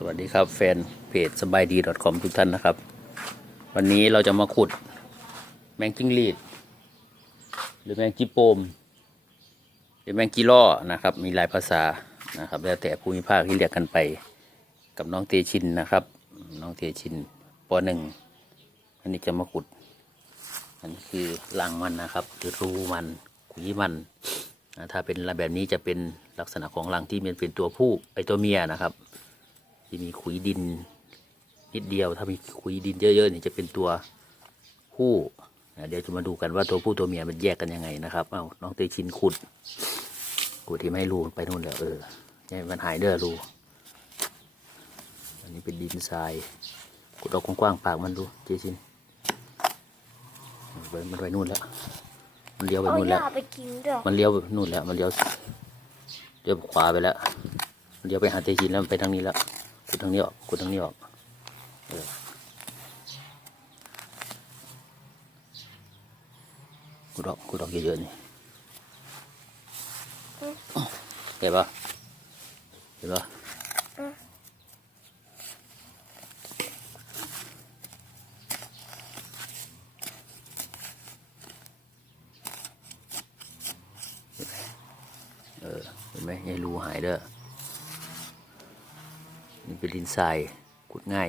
สวัสดีครับแฟนเพจสบายดี .com ทุกท่านนะครับ วันนี้เราจะมาขุดแมงจิ้งหรีด หรือแมงจีโปม หรือแมงกีล่อนะครับ มีหลายภาษานะครับ แล้วแต่ภูมิภาคที่เรียกกันไป กับน้องเตชินนะครับ น้องเตชินปหนึ่งอันนี้จะมาขุด อันนี้คือรังมันนะครับคือรูมันขุยมันถ้าเป็นแบบนี้จะเป็นลักษณะของรังที่มันเป็นตัวผู้ไอตัวเมียนะครับ ที่มีขุยดิน นิดเดียวถ้ามีขุยดินเยอะๆนี่จะเป็นตัวผู้อ่าเดี๋ยวจะมาดูกันว่าตัวผู้ตัวเมียมันแยกกันยังไงนะครับเอาน้องเตชินขุดขุดที่ไม่ให้รูมันไปนู่นแล้วเออให้มันหายเด้อรูอันนี้เป็นดินทรายขุดออกกว้างๆปากมันดูเจชินมันไปมันไปนู่นแล้ว มันเลี้ยวไปเอานู่นหแล้วญ้าไปกินด้วยมันเลี้ยวไปนู่นแล้ว มันเลี้ยวเลี้ยวขวาไปแล้ว มันเลี้ยวไปหาเตชินแล้วมันไปทางนี้แล้วขุ ดทางนี้ออกขุดทางนี้ออกเออขุดออกขุดออกเยอะๆนี่เห็นปะเห็นปะเออเห็นไหมยายรูหายเด้อ นี่เป็นดินทรายขุดง่าย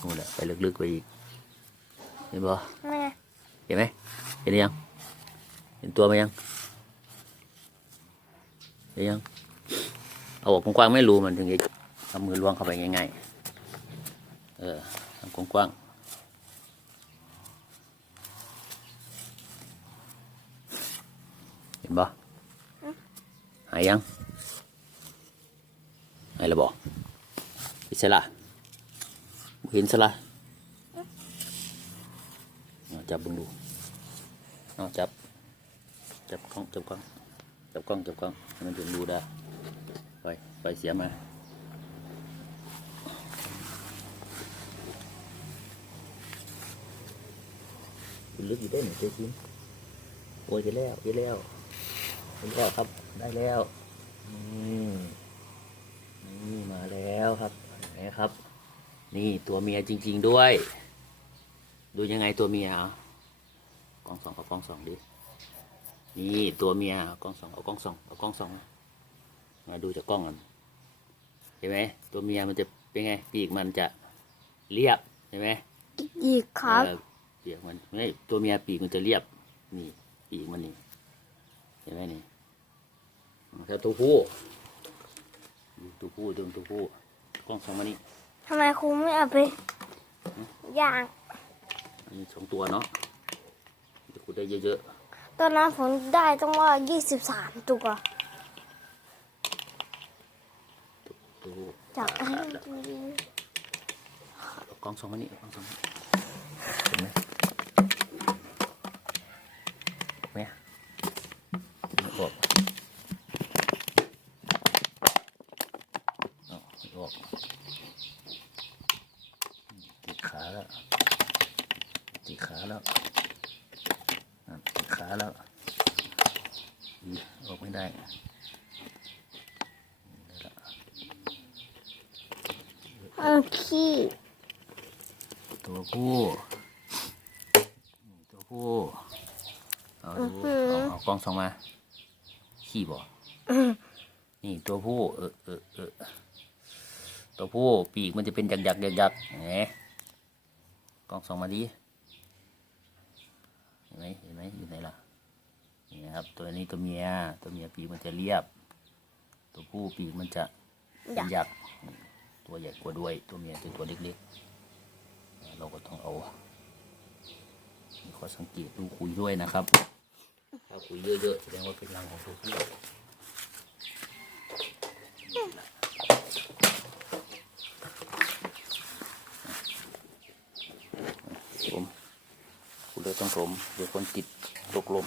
นู่นแหละไปลึกๆไปอีกเห็นปะแม่เห็นไหมเห็นหรือยังเห็นตัวไหมยังเห็นยังเอาออกกว้างๆไม่รู้มันถึงจะเอามือล้วงเข้าไปง่ายๆเออทำกว้างๆเห็นปะหายยังหายแล้วบอก เห็นสละเห็นสละจับบึงดูเอาจับ จับกล้อง จับกล้อง จับกล้อง จับกล้อง มันถึงดูได้ไปไปเสียมาลึกอยู่ได้หนึ่งเจชินโอ้ยเจอแล้วเจอแล้วเจอแล้วครับ ได้แล้วนี่นี่มาแล้วครับ ไหนครับ นี่ตัวเมียจริง ๆด้วย ดูยังไงตัวเมียเอากล้องสองเอากล้องสองดิ นี่ตัวเมียเอากล้องสองเอากล้องสองเอากล้องสองมาดูจากกล้องกันเห็นไหมตัวเมียมันจะเป็นไงปีกมันจะเรียบเห็นไหมอีกครับเออปีกมันไม่ตัวเมียปีกมันจะเรียบ นี่ปีกมันนี่เห็นไหมนี่ถ้าตัวผู้ดูตัวผู้ดูตัวผู้ กล้องสองมานี่ทำไมครูไม่เอาไปย่างอันนี้สองตัวเนาะจะขุดได้เยอะตอนนั้นผมได้ต้องว่า23ตัวๆตัวผู้จากไอ้เอากล้องสองมานี่เอากล้องสองมานี่เห็นไหมเห็นไหมไม่ออกเอาไม่ออกติดขาแล้วติดขาแล้วอะติดขาแล้วอีออกไม่ได้ได้ละ เอาขี้ตัวผู้นี่ตัวผู้เอาดูเอาเอากล้องส่องมา ขี้บ่อืมนี่ตัวผู้เออเออเออตัวผู้ปีกมันจะเป็นหยักหยักหยักหยักเห็นไหมกล้องส่องมาดิเห็นไหมเห็นไหมอยู่ไหนล่ะนี่นะครับ ตัวนี้ตัวเมียตัวเมียปีกมันจะเรียบ ตัวผู้ปีกมันจะเป็นหยัก ตัวใหญ่กว่าด้วย ตัวเมียจะตัวเล็กๆ เราก็ต้องเอามีข้อสังเกตดูคุยด้วยนะครับ ถ้าคุยเยอะๆแสดงว่าเป็นรังของตัวผู้ผมคุณเลยต้องผมเดี๋ยวคนติดตกลม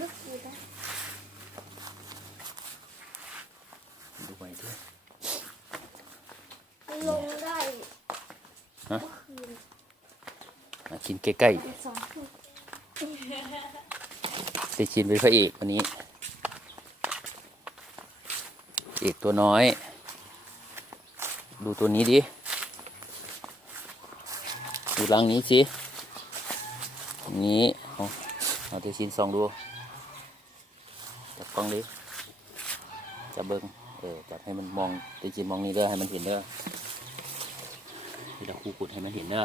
ลึกอยู่นะ ดูไปด้วย ลงได้ ฮะ มาชินใกล้ๆเตชินเป็นพระเอกวันนี้ เอกตัวน้อย ดูตัวนี้ดิ ดูรังนี้สิอันนี้เอาเอาเทชินซองดู จับกล้องดิ จับเบิ้งเออจับให้มันมองเทชินมองนี่เด้อให้มันเห็นเด้อที่เราคูขุดให้มันเห็นเด้อ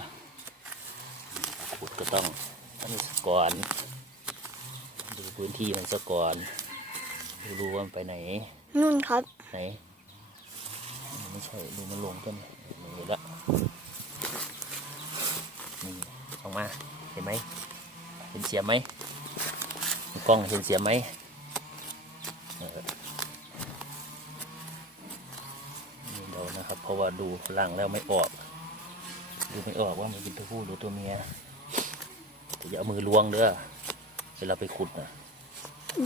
ขุดก็ต้องอันนี้สก่อนดูพื้นที่มันซะก่อนดูรู้ว่ามันไปไหนนู่นครับ ไหนไม่ใช่ดูมันลงต้นนี่ละนี่ออกมาเห็นไหมเห็นเสียมไหมกล้องเห็นเสียมไหมเออนี่เรานะครับ เพราะว่าดูล่างแล้วไม่ออก ดูไม่ออกว่ามันเป็นตัวผู้หรือตัวเมียแต่ อย่าเอามือล้วงเด้อเวลาไปขุดนะ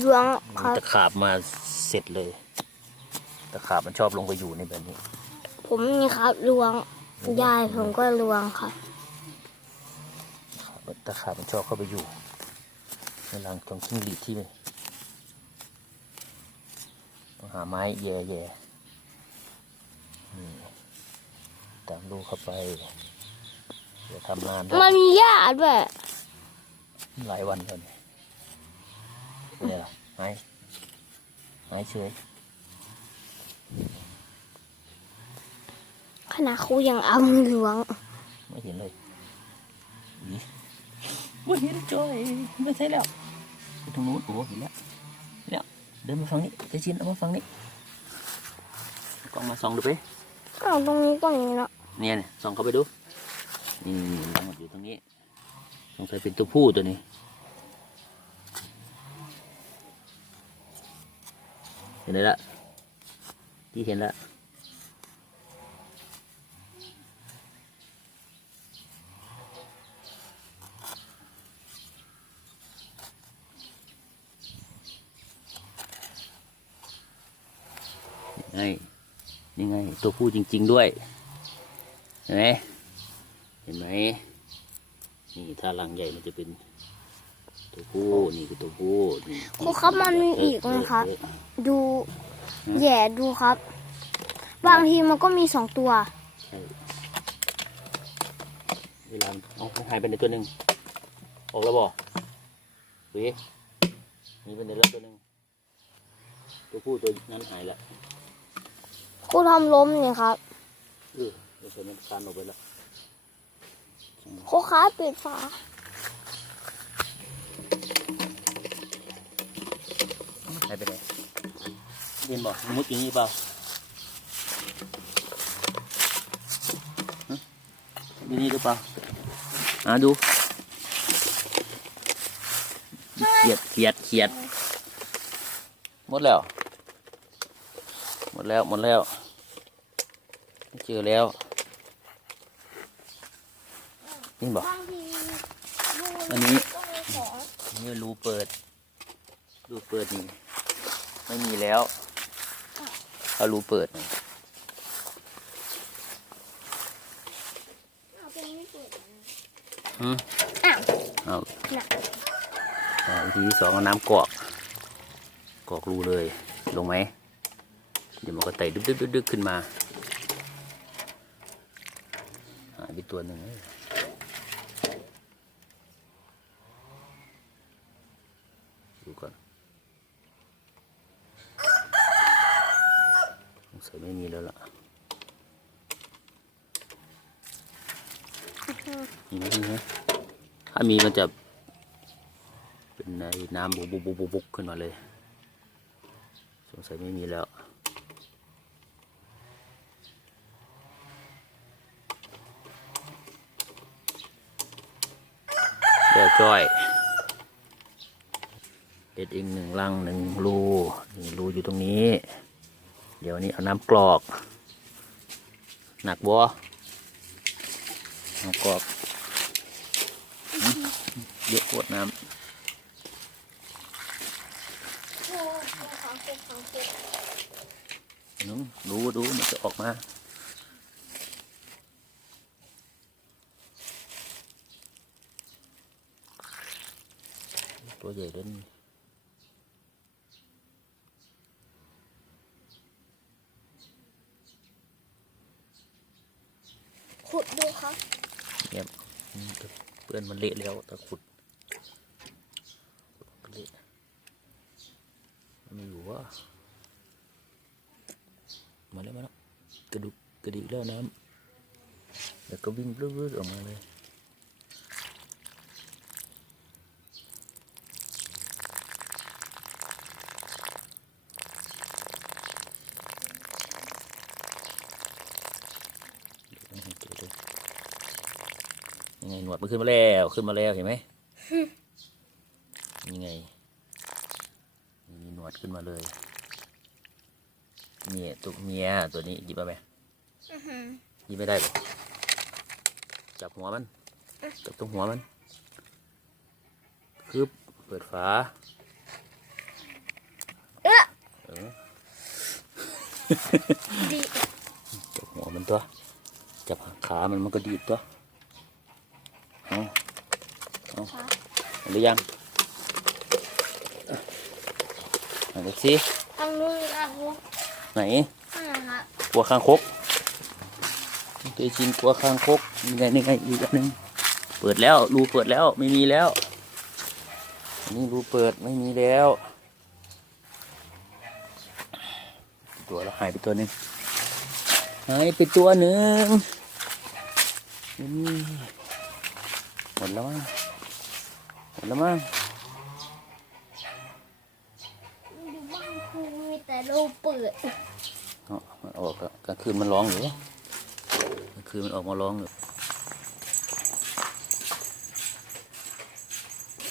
ล้วงคมันรับ ตะขาบมาเสร็จเลย ตะขาบมันชอบลงไปอยู่ในแบบนี้ ผมนี่ครับล้วงยายผมก็ล้วงครับ ตะขาบมันชอบเข้าไปอยู่ ในรังของจิ้งหรีดที่ต้องหาไม้แย่แย่ๆนี่ตามลูกเข้าไปอย่าทำนานนะมันมีหญ้าด้วย หลายวันแล้วเนี่ยเป็นไงล่ะไม้ไม้เฉยขนาดครูยังเอามือล้วง ไม่เห็นเลยอีไม่เห็นจอยไม่ใช่แล้วไปตรงนู้นโอ้เห็นแล้วเห็นแล้วเดินมาฝั่งนี้เจะชินเอามาฝั่งนี้กล้องมาส่องดูไปอ้าวตรงนี้ก็มีเนาะเนี่ยเนี่ยส่องเข้าไปดูนี่รังมันอยู่ตรงนี้ส งสัยเป็นตัวผู้ตัวนี้เห็นได้ละที่เห็นละไงนี่ไงตัวผู้จริง ๆ ด้วย เห็นไหมเห็นไหม นี่ถ้ารังใหญ่มันจะเป็นตัวผู้นี่คือตัวผู้นี่ครูครับมันมีอีกนะครับเออดูแหย่ดูครับ บางทีมันก็มีสองตัวใช่เวลาเอาหายไปในตัวหนึ่งออกแล้วบ่เฮ้ยมีเป็นในแล้วตัวหนึ่งตัวผู้ตัวนั้นหายแล้วครูทำล้มเนี่ยครับเออเดี๋ยวมันคลานออกไปแล้ว ครูครับปิดฝาหายไปไหนเรียนบอกมุดอย่างนี้เปล่าฮะอยู่นี่หรือเปล่าอ่าดูเขียดเขียดเขียดหมดแล้ว หมดแล้ว หมดแล้วไม่เจอแล้ว นี่บอก บางทีอันนี้ ก็มีของนี่รูเปิด รูเปิดนี่ไม่มีแล้วถ้ารูเปิดนี่เอาตรงนี้เปิดหืมอ้าวเอาน่ะอ่าวิธีที่สองเอาน้ำกรอกกรอกรูเลย ลงไหม เดี๋ยวมันก็ไต่ดึกดึกดึกดึกขึ้นมาหายไปตัวหนึ่งเอ้ยดูก่อนสงสัย ไม่มีแล้วล่ะมีไหมมีไหมถ้ามีมันจะเป็นในน้ำบุบบุบบุบบุบบุบขึ้นมาเลย สงสัยไม่มีแล้วเดี๋ยวจ้อยเด็ดอีกหนึ่งลังหนึ่งรูนี่รูอยู่ตรงนี้ เดี๋ยวนี้เอาน้ำกรอก หนักบัวน้ำกรอกเยอะโคตรน้ำน้องดูดูมันจะออกมา ตัวใหญ่ด้วยนี่ ขุดดูครับเนี่ยเพื่อนมันเละแล้วตะขุดมันเละมันอยู่วะมาแล้วมาแล้วกระดุกกระดิกแล้วน้ำแล้วก็วิ่งปลื้ดๆออกมาเลยยัง ไงหนวดมันขึ้นมาแล้วขึ้นมาแล้วเห็นไหมยังไงมีหนวดขึ้นมาเลยเนี่ยตัวเมียตัวนี้หยิบมาไหมอื้อหือหยิบไม่ได้หรอจับหัวมันจับตรงหัวมันคืบเปิดฝาเอ๊ะเออดีจับหัวมันตัวจับขามันมันก็ดีดตัว เอาเอาครับเอาหรือยังไหนดูสิทางนู้นครับไหนนั่นนะครับกลัวคางคกเคยชินกลัวคางคกนี่ไงนี่ไงอีกอันหนึงเปิดแล้วรูเปิดแล้วไม่มีแล้วอันนี่รูเปิดไม่มีแล้ว ตัวแล้วหายไปตัวหนึ่งหายไปตัวหนึ่งนี่ห มดแล้วมั้งหมดแล้วมั้งอยู่บ้านครูมีแต่รูเปิดเอามันออกแล้วกลางคืนมันร้องอยู่กลางคืนมันออกมาร้องอยู่